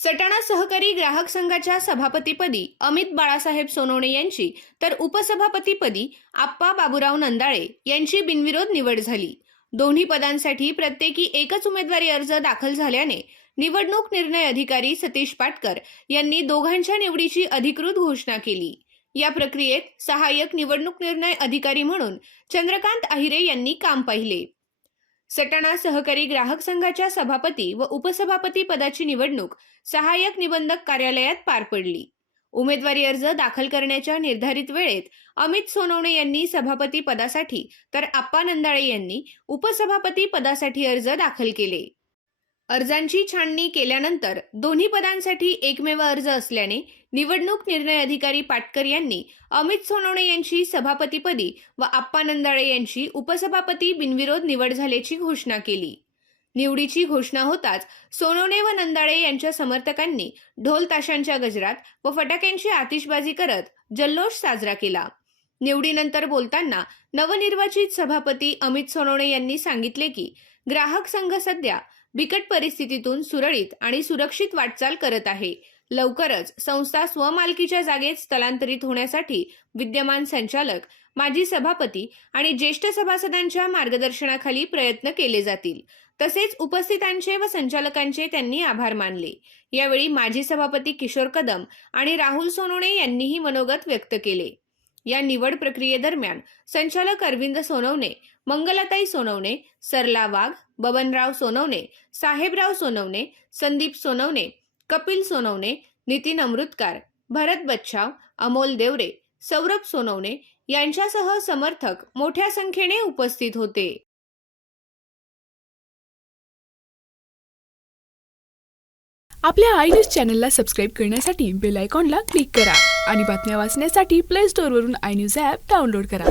सटाणा सहकारी ग्राहक संघाच्या सभापतीपदी अमित बाळासाहेब सोनवणे यांची तर उपसभापतीपदी आप्पा बाबूराव नंदाळे यांची बिनविरोध निवड झाली। दोन्ही पदांसाठी प्रत्येकी एकच उमेदवारी अर्ज दाखल झाल्याने निवडणूक निर्णय अधिकारी सतीश पाटकर यांनी दोघांच्या निवडीची अधिकृत घोषणा केली। या प्रक्रियेत सहाय्यक निवडणूक निर्णय अधिकारी म्हणून चंद्रकांत आहिरे यांनी काम पाहिले। सटाणा सहकारी ग्राहक संघाच्या सभापती व उपसभापती पदाची निवडणूक सहाय्यक निबंधक कार्यालयात पार पडली। उमेदवारी अर्ज दाखल करण्याच्या निर्धारित वेळेत अमित सोनवणे यांनी सभापती पदासाठी तर आप्पा नंदाळे यांनी उपसभापती पदासाठी अर्ज दाखल केले। अर्जांची छाननी केल्यानंतर दोन्ही पदांसाठी एकमेव अर्ज असल्याने निवडणूक निर्णय अधिकारी पाटकर यांनी अमित सोनवणे यांची सभापतीपदी व आप्पा नंदाळे यांची उपसभापती बिनविरोध निवड झाल्याची घोषणा केली। निवडीची घोषणा होताच सोनवणे व नंदाळे यांच्या समर्थकांनी ढोल ताशांच्या गजरात व फटाक्यांची आतिषबाजी करत जल्लोष साजरा केला। निवडीनंतर बोलताना नवनिर्वाचित सभापती अमित सोनवणे यांनी सांगितले की ग्राहक संघ सध्या बिकट परिस्थितीतून सुरळीत आणि सुरक्षित वाटचाल करत आहे। लवकरच संस्था स्वमालकीच्या जागेत स्थलांतरित होण्यासाठी विद्यमान संचालक, माजी सभापती आणि ज्येष्ठ सभासदांच्या मार्गदर्शनाखाली प्रयत्न केले जातील। तसेच उपस्थितांचे व संचालकांचे त्यांनी आभार मानले। यावेळी माजी सभापती किशोर कदम आणि राहुल सोनवणे यांनीही मनोगत व्यक्त केले। या निवड प्रक्रियेदरम्यान संचालक अरविंद सोनवणे, मंगलाताई सोनवणे, सरला वाघ, बबनराव सोनवणे, साहेबराव सोनवणे, संदीप सोनवणे, कपिल सोनवणे, नितीन अमृतकार, भरत बच्छाव, अमोल देवरे, सौरभ सोनवणे यांच्यासह समर्थक मोठ्या संख्येने उपस्थित होते। आपल्या आय न्यूज चॅनलला सबस्क्राईब करण्यासाठी बेल आयकॉनला क्लिक करा आणि बातम्या वाचण्यासाठी प्ले स्टोअरवरून आय न्यूज ॲप डाउनलोड करा।